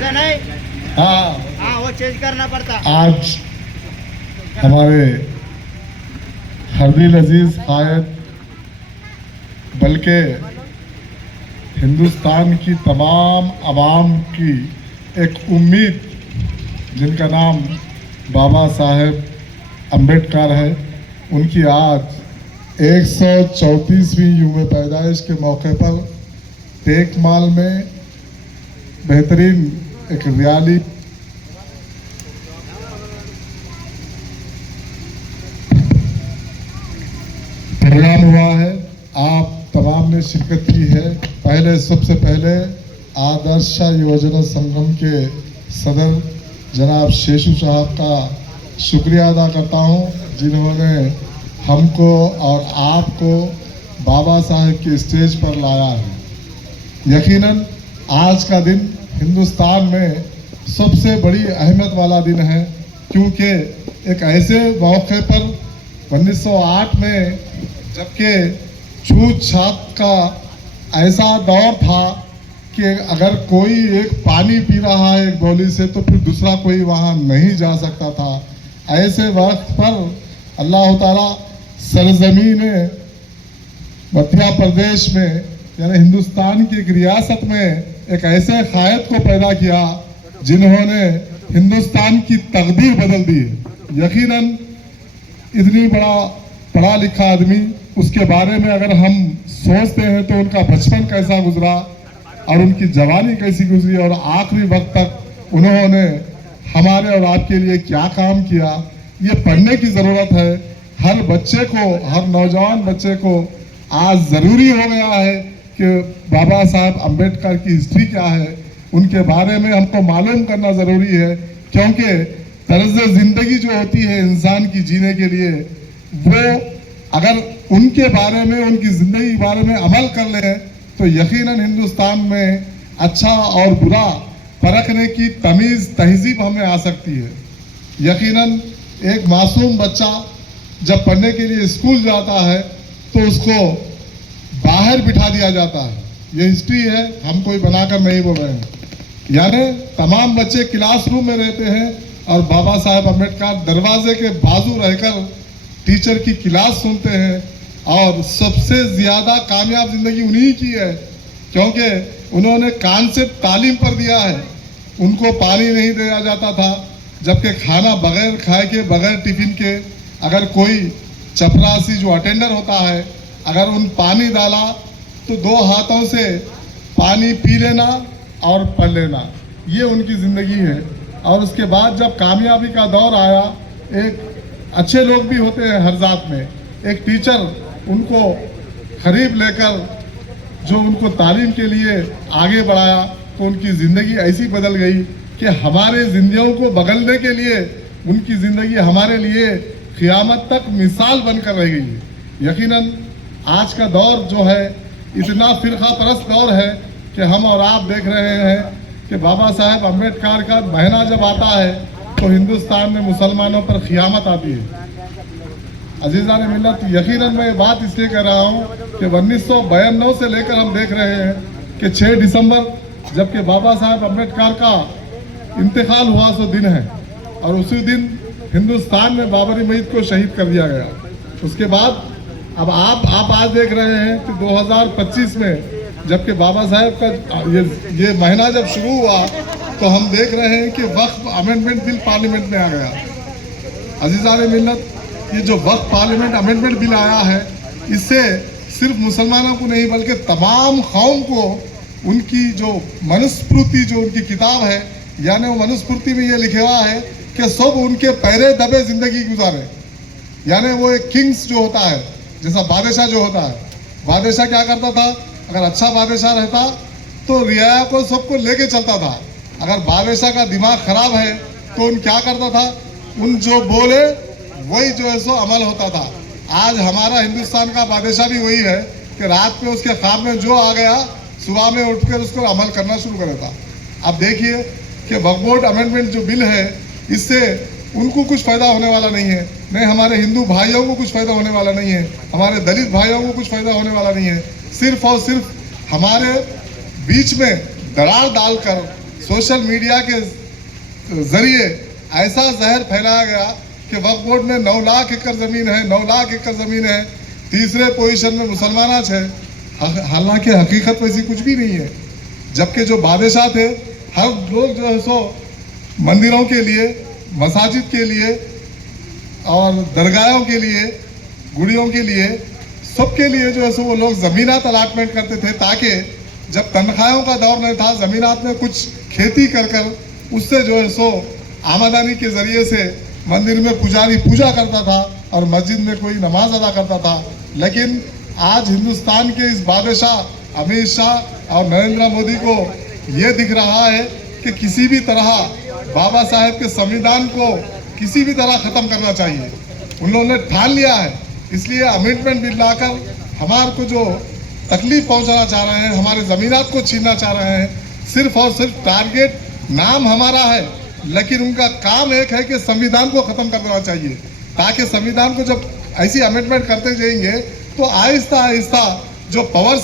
ऐसा नहीं, हाँ, हाँ वो चेंज करना पड़ता। आज हमारे हरदिल अजीज कायद बल्कि हिंदुस्तान की तमाम आवाम की एक उम्मीद, जिनका नाम बाबा साहेब अम्बेडकर है, उनकी आज 134वीं यूम पैदाइश के मौके पर टेकमाल में बेहतरीन एक रैली प्रोग्राम हुआ है। आप तमाम ने शिरकत की है। सबसे पहले आदर्श योजना संगम के सदर जनाब शेषू साहब का शुक्रिया अदा करता हूं, जिन्होंने हमको और आपको बाबा साहेब के स्टेज पर लाया है। यकीनन आज का दिन हिंदुस्तान में सबसे बड़ी अहमियत वाला दिन है, क्योंकि एक ऐसे मौके पर 1908 में, जबकि छूत-छात का ऐसा दौर था कि अगर कोई एक पानी पी रहा है एक गोली से तो फिर दूसरा कोई वहाँ नहीं जा सकता था। ऐसे वक्त पर अल्लाह ताला सरजमीन मध्य प्रदेश में, यानी हिंदुस्तान की एक रियासत में, एक ऐसे कायद को पैदा किया जिन्होंने हिंदुस्तान की तकदीर बदल दी है। यकीनन इतनी बड़ा पढ़ा लिखा आदमी, उसके बारे में अगर हम सोचते हैं तो उनका बचपन कैसा गुजरा और उनकी जवानी कैसी गुजरी और आखिरी वक्त तक उन्होंने हमारे और आपके लिए क्या काम किया, ये पढ़ने की ज़रूरत है। हर बच्चे को, हर नौजवान बच्चे को आज ज़रूरी हो गया है कि बाबा साहब अम्बेडकर की हिस्ट्री क्या है, उनके बारे में हमको मालूम करना ज़रूरी है, क्योंकि तर्ज ज़िंदगी जो होती है इंसान की जीने के लिए, वो अगर उनके बारे में, उनकी ज़िंदगी के बारे में अमल कर ले तो यकीनन हिंदुस्तान में अच्छा और बुरा परखने की तमीज़ तहजीब हमें आ सकती है। यकीनन एक मासूम बच्चा जब पढ़ने के लिए स्कूल जाता है तो उसको बाहर बिठा दिया जाता है। ये हिस्ट्री है, हम कोई बनाकर नहीं बोल रहे हैं। यानी तमाम बच्चे क्लासरूम में रहते हैं और बाबा साहेब अम्बेडकर दरवाजे के बाजू रहकर टीचर की क्लास सुनते हैं। और सबसे ज़्यादा कामयाब ज़िंदगी उन्हीं की है, क्योंकि उन्होंने कॉन्सेप्ट तालीम पर दिया है। उनको पानी नहीं दिया जाता था, जबकि खाना बगैर खाए के, बगैर टिफ़िन के, अगर कोई चपरासी जो अटेंडर होता है, अगर उन पानी डाला तो 2 हाथों से पानी पी लेना और पढ़ लेना, ये उनकी ज़िंदगी है। और उसके बाद जब कामयाबी का दौर आया, एक अच्छे लोग भी होते हैं हर जात में, एक टीचर उनको करीब लेकर जो उनको तालीम के लिए आगे बढ़ाया, तो उनकी ज़िंदगी ऐसी बदल गई कि हमारे ज़िंदगियों को बदलने के लिए उनकी ज़िंदगी हमारे लिए क़यामत तक मिसाल बनकर रह गई है। यकीनन आज का दौर जो है इतना फ़िरका परस्त दौर है कि हम और आप देख रहे हैं कि बाबा साहेब अम्बेडकर का महीना जब आता है तो हिंदुस्तान में मुसलमानों पर क़यामत आती है। अजीज़ान मिल्लत, यकीनन मैं ये बात इसलिए कह रहा हूँ कि 1992 से लेकर हम देख रहे हैं कि 6 दिसंबर जबकि बाबा साहेब अम्बेडकर का इंतकाल हुआ सो दिन है, और उसी दिन हिंदुस्तान में बाबरी मस्जिद को शहीद कर दिया गया। उसके बाद अब आप आज देख रहे हैं कि 2025 में जबकि बाबा साहेब का ये महीना जब शुरू हुआ तो हम देख रहे हैं कि वक्फ अमेंडमेंट बिल पार्लियामेंट में आ गया। अजीज़ान मिल्लत, ये जो वक्फ पार्लियामेंट अमेंडमेंट बिल आया है, इससे सिर्फ मुसलमानों को नहीं बल्कि तमाम कौम को उनकी जो मनुस्मृति, जो उनकी किताब है, यानी वो मनुस्मृति में ये लिखा हुआ है कि सब उनके पैरे दबे ज़िंदगी गुजारे। यानी वो एक किंग्स जो होता है, जैसा बादशाह जो होता है, बादशाह क्या करता था, अगर अच्छा बादशाह रहता तो रियाया को सबको लेके चलता था। अगर बादशाह का दिमाग ख़राब है तो उन क्या करता था, उन जो बोले वही जो है सो अमल होता था। आज हमारा हिंदुस्तान का बादशाह भी वही है कि रात पे उसके ख्वाब में जो आ गया, सुबह में उठकर उसको अमल करना शुरू कर देता। अब देखिए कि वक्फ बोर्ड अमेंडमेंट जो बिल है, इससे उनको कुछ फ़ायदा होने वाला नहीं है, नहीं हमारे हिंदू भाइयों को कुछ फ़ायदा होने वाला नहीं है, हमारे दलित भाइयों को कुछ फ़ायदा होने वाला नहीं है। सिर्फ और सिर्फ हमारे बीच में दरार डालकर सोशल मीडिया के जरिए ऐसा जहर फैलाया गया कि वक्फ बोर्ड में 9 लाख एकड़ जमीन है, 9 लाख एकड़ जमीन है, तीसरे पोजीशन में मुसलमान है। हालांकि हकीकत वैसी कुछ भी नहीं है। जबकि जो बादशाह थे, हर लोग जो है सो मंदिरों के लिए, मसाजिद के लिए और दरगाहों के लिए, गुड़ियों के लिए, सबके लिए जो है सो वो लोग ज़मीनात अलाटमेंट करते थे, ताकि जब तनख्वाहों का दौर नहीं था, ज़मीनात में कुछ खेती कर उससे जो है सो आमदनी के ज़रिए से मंदिर में पुजारी पूजा करता था और मस्जिद में कोई नमाज अदा करता था। लेकिन आज हिंदुस्तान के इस बादशाह अमित शाह और नरेंद्र मोदी को ये दिख रहा है कि किसी भी तरह बाबा साहेब के संविधान को किसी भी तरह ख़त्म करना चाहिए। उन लोगों ने ठान लिया है, इसलिए अमेंडमेंट बिल लाकर हमारे को जो तकलीफ पहुंचाना चाह रहे हैं, हमारे ज़मीनात को छीनना चाह रहे हैं। सिर्फ और सिर्फ टारगेट नाम हमारा है, लेकिन उनका काम एक है कि संविधान को ख़त्म कर देना चाहिए, ताकि संविधान को जब ऐसी अमेंडमेंट करते जाएंगे तो आहिस्ता आहिस्ता जो पावर्स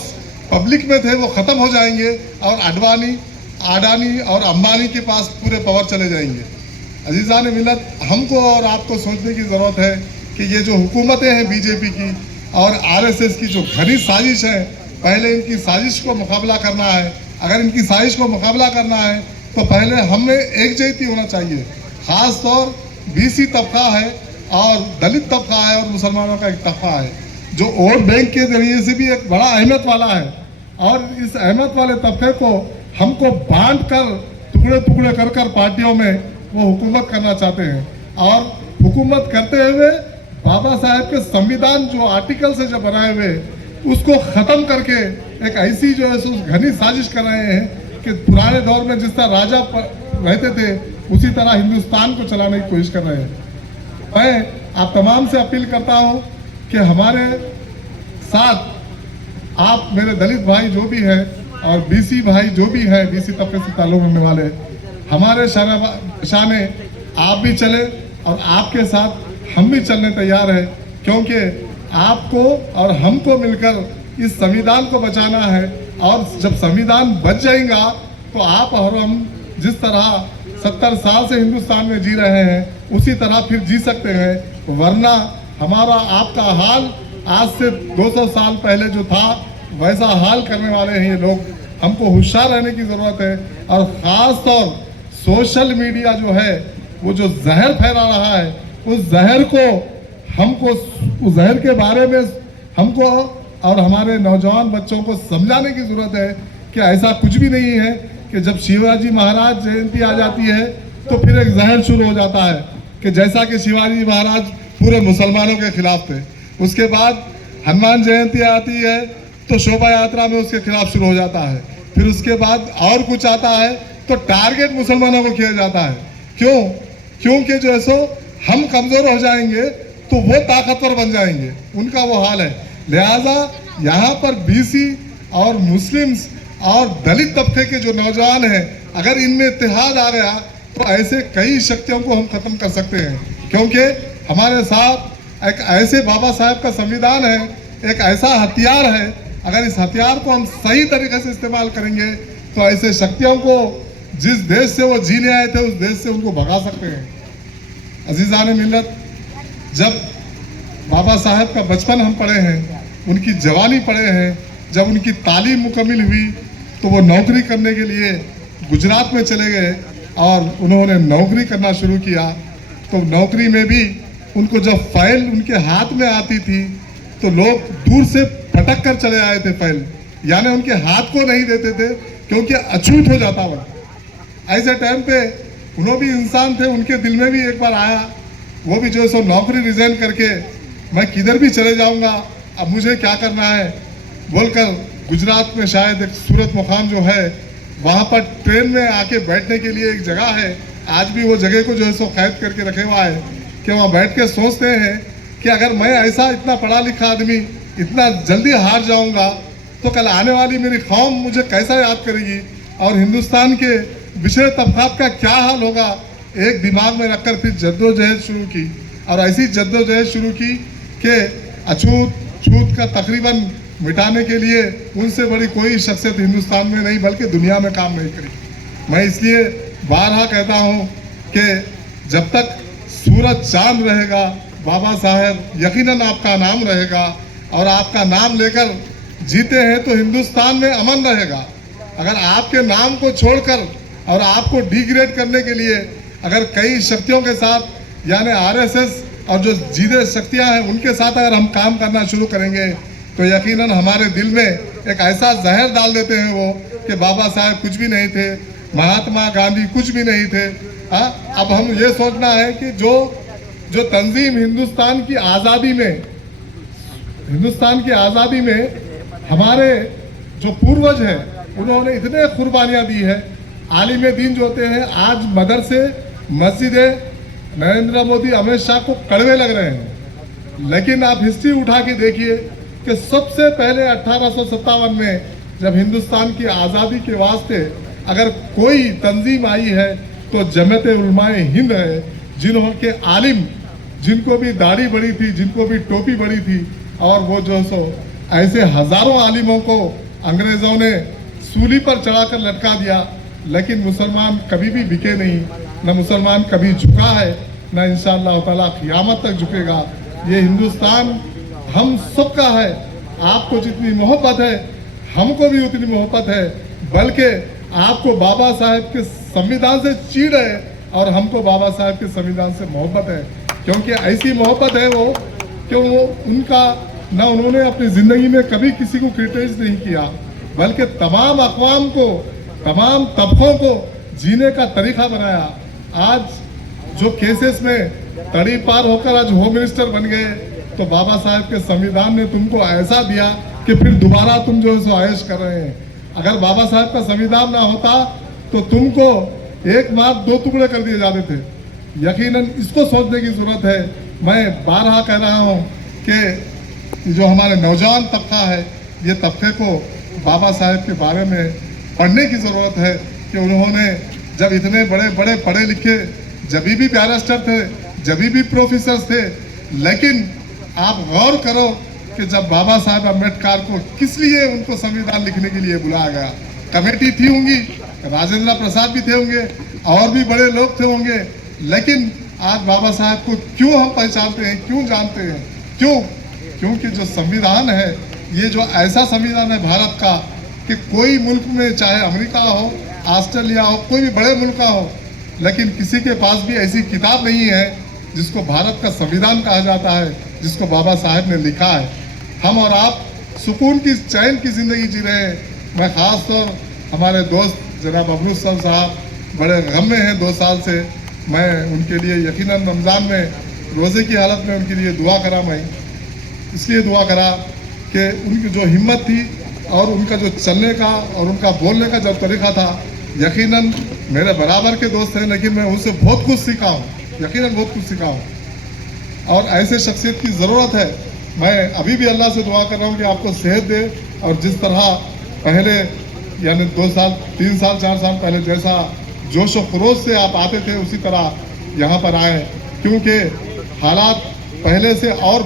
पब्लिक में थे वो ख़त्म हो जाएंगे और अडानी और अंबानी के पास पूरे पावर चले जाएंगे। अजीज़ान मिल्लत, हमको और आपको सोचने की ज़रूरत है कि ये जो हुकूमतें हैं बीजेपी की और आरएसएस की जो घनी साजिश है, पहले इनकी साजिश को मुकाबला करना है। अगर इनकी साजिश को मुकाबला करना है तो पहले हमें एकजुट होना चाहिए। ख़ास तौर बीसी तबका है और दलित तबका है और मुसलमानों का एक तबका है जो वोट बैंक के जरिए से भी एक बड़ा अहमियत वाला है, और इस अहमियत वाले तबके को हमको बांट कर टुकड़े टुकड़े कर कर पार्टियों में वो हुकूमत करना चाहते हैं। और हुकूमत करते हुए बाबा साहेब के संविधान जो आर्टिकल से जो बनाए हुए उसको ख़त्म करके एक ऐसी जो है घनी साजिश कर रहे हैं कि पुराने दौर में जिस तरह राजा रहते थे उसी तरह हिंदुस्तान को चलाने की कोशिश कर रहे हैं। मैं आप तमाम से अपील करता हूं कि हमारे साथ आप मेरे दलित भाई जो भी हैं और बीसी भाई जो भी हैं, बीसी तबके से ताल्लुक़ रखने वाले, हमारे शाने आप भी चले और आपके साथ हम भी चलने तैयार हैं, क्योंकि आपको और हमको मिलकर इस संविधान को बचाना है। और जब संविधान बच जाएगा तो आप और हम जिस तरह 70 साल से हिंदुस्तान में जी रहे हैं उसी तरह फिर जी सकते हैं। वरना हमारा आपका हाल आज से 200 साल पहले जो था वैसा हाल करने वाले हैं ये लोग। हमको होशियार रहने की ज़रूरत है, और ख़ास तौर सोशल मीडिया जो है वो जो जहर फैला रहा है, उस जहर को हमको, उस जहर के बारे में हमको और हमारे नौजवान बच्चों को समझाने की ज़रूरत है कि ऐसा कुछ भी नहीं है कि जब शिवाजी महाराज जयंती आ जाती है तो फिर एक जहर शुरू हो जाता है कि जैसा कि शिवाजी महाराज पूरे मुसलमानों के खिलाफ थे, उसके बाद हनुमान जयंती आती है तो शोभा यात्रा में उसके खिलाफ शुरू हो जाता है, फिर उसके बाद और कुछ आता है तो टारगेट मुसलमानों को किया जाता है। क्यों? क्योंकि जो है सो हम कमज़ोर हो जाएंगे तो वो ताकतवर बन जाएंगे, उनका वो हाल है। लिहाजा यहाँ पर बीसी और मुस्लिम्स और दलित तबके के जो नौजवान हैं, अगर इनमें इत्तेहाद आ गया तो ऐसे कई शक्तियों को हम ख़त्म कर सकते हैं, क्योंकि हमारे साथ एक ऐसे बाबा साहेब का संविधान है, एक ऐसा हथियार है। अगर इस हथियार को हम सही तरीके से इस्तेमाल करेंगे तो ऐसे शक्तियों को जिस देश से वो जीने आए थे उस देश से उनको भगा सकते हैं। अजीज़ान मिल्लत, जब बाबा साहेब का बचपन हम पढ़े हैं, उनकी जवानी पढ़े हैं, जब उनकी तालीम मुकम्मल हुई तो वो नौकरी करने के लिए गुजरात में चले गए और उन्होंने नौकरी करना शुरू किया। तो नौकरी में भी उनको जब फाइल उनके हाथ में आती थी तो लोग दूर से फटक कर चले आए थे फाइल, यानी उनके हाथ को नहीं देते थे क्योंकि अछूत हो जाता वो। ऐसे टाइम पे उन्होंने भी इंसान थे, उनके दिल में भी एक बार आया, वो भी जो है सो नौकरी रिजाइन करके मैं किधर भी चले जाऊंगा, अब मुझे क्या करना है बोलकर गुजरात में शायद एक सूरत मुकाम जो है वहाँ पर ट्रेन में आके बैठने के लिए एक जगह है। आज भी वो जगह को जो है सो कैद करके रखे हुआ है कि वहाँ बैठ के सोचते हैं कि अगर मैं ऐसा इतना पढ़ा लिखा आदमी इतना जल्दी हार जाऊंगा तो कल आने वाली मेरी कौम मुझे कैसा याद करेगी और हिंदुस्तान के पिछड़े तबकात का क्या हाल होगा। एक दिमाग में रखकर फिर जद्दोजहद शुरू की, और ऐसी जद्दोजहद शुरू की कि अछूत का तकरीबन मिटाने के लिए उनसे बड़ी कोई शख्सियत हिंदुस्तान में नहीं बल्कि दुनिया में काम नहीं करी। मैं इसलिए बारहा कहता हूं कि जब तक सूरज चांद रहेगा बाबा साहेब यकीनन आपका नाम रहेगा, और आपका नाम लेकर जीते हैं तो हिंदुस्तान में अमन रहेगा। अगर आपके नाम को छोड़कर और आपको डिग्रेड करने के लिए अगर कई शक्तियों के साथ यानी आरएसएस और जो जीते शक्तियां हैं उनके साथ अगर हम काम करना शुरू करेंगे तो यकीनन हमारे दिल में एक ऐसा जहर डाल देते हैं वो कि बाबा साहेब कुछ भी नहीं थे, महात्मा गांधी कुछ भी नहीं थे। अब हम ये सोचना है कि जो तंजीम हिंदुस्तान की आज़ादी में हमारे जो पूर्वज हैं उन्होंने इतने कुर्बानियां दी है। आलिम दीन जो होते हैं आज मदरसे मस्जिदें नरेंद्र मोदी अमित शाह को कड़वे लग रहे हैं, लेकिन आप हिस्ट्री उठा के देखिए कि सबसे पहले 1857 में जब हिंदुस्तान की आज़ादी के वास्ते अगर कोई तंजीम आई है तो जमीयत उलमाए हिंद है, जिन्हों के आलिम जिनको भी दाढ़ी बड़ी थी, जिनको भी टोपी बड़ी थी, और वो जो सो ऐसे हजारों आलिमों को अंग्रेजों ने सूली पर चढ़ाकर लटका दिया, लेकिन मुसलमान कभी भी बिके नहीं, न मुसलमान कभी झुका है, न इंशाअल्लाह ताला क़यामत तक झुकेगा। ये हिंदुस्तान हम सबका है। आपको जितनी मोहब्बत है हमको भी उतनी मोहब्बत है, बल्कि आपको बाबा साहेब के संविधान से चीड़ है और हमको बाबा साहेब के संविधान से मोहब्बत है, क्योंकि ऐसी मोहब्बत है वो कि वो उनका ना उन्होंने अपनी ज़िंदगी में कभी किसी को क्रिटिसाइज नहीं किया, बल्कि तमाम अक़वाम को, तमाम तबकों को जीने का तरीका बनाया। आज जो केसेस में तड़ी पार होकर आज होम मिनिस्टर बन गए तो बाबा साहेब के संविधान ने तुमको ऐसा दिया कि फिर दोबारा तुम जो है आयश कर रहे हैं। अगर बाबा साहेब का संविधान ना होता तो तुमको एक मार दो टुकड़े कर दिए जाते थे। यकीनन इसको सोचने की जरूरत है। मैं बारहा कह रहा हूँ कि जो हमारे नौजवान तबका है, ये तबके को बाबा साहेब के बारे में पढ़ने की ज़रूरत है कि उन्होंने जब इतने बड़े बड़े पढ़े लिखे जब भी बैरिस्टर थे, जब भी प्रोफेसर थे, लेकिन आप गौर करो कि जब बाबा साहेब अम्बेडकर को किस लिए उनको संविधान लिखने के लिए बुलाया गया। कमेटी थी होंगी, राजेंद्र प्रसाद भी थे होंगे और भी बड़े लोग थे होंगे, लेकिन आज बाबा साहेब को क्यों हम पहचानते हैं, क्यों जानते हैं, क्यों? क्योंकि जो संविधान है ये जो ऐसा संविधान है भारत का कि कोई मुल्क में, चाहे अमेरिका हो, ऑस्ट्रेलिया हो, कोई भी बड़े मुल्क का हो, लेकिन किसी के पास भी ऐसी किताब नहीं है जिसको भारत का संविधान कहा जाता है, जिसको बाबा साहेब ने लिखा है। हम और आप सुकून की, चैन की ज़िंदगी जी रहे हैं। मैं ख़ास तौर हमारे दोस्त जनाब अबरूज साहब बड़े गम में हैं 2 साल से। मैं उनके लिए यकीनन रमज़ान में रोज़े की हालत में उनके लिए दुआ करा। मैं इसलिए दुआ करा कि उनकी जो हिम्मत थी और उनका जो चलने का और उनका बोलने का जो तरीका था, यकीनन मेरे बराबर के दोस्त हैं, लेकिन मैं उनसे बहुत कुछ सीखा हूँ, यकीनन बहुत कुछ सीखा हूँ। और ऐसे शख्सियत की ज़रूरत है। मैं अभी भी अल्लाह से दुआ कर रहा हूँ कि आपको सेहत दे, और जिस तरह पहले यानी 2 साल 3 साल 4 साल पहले जैसा जोश व खरोश से आप आते थे उसी तरह यहाँ पर आए, क्योंकि हालात पहले से और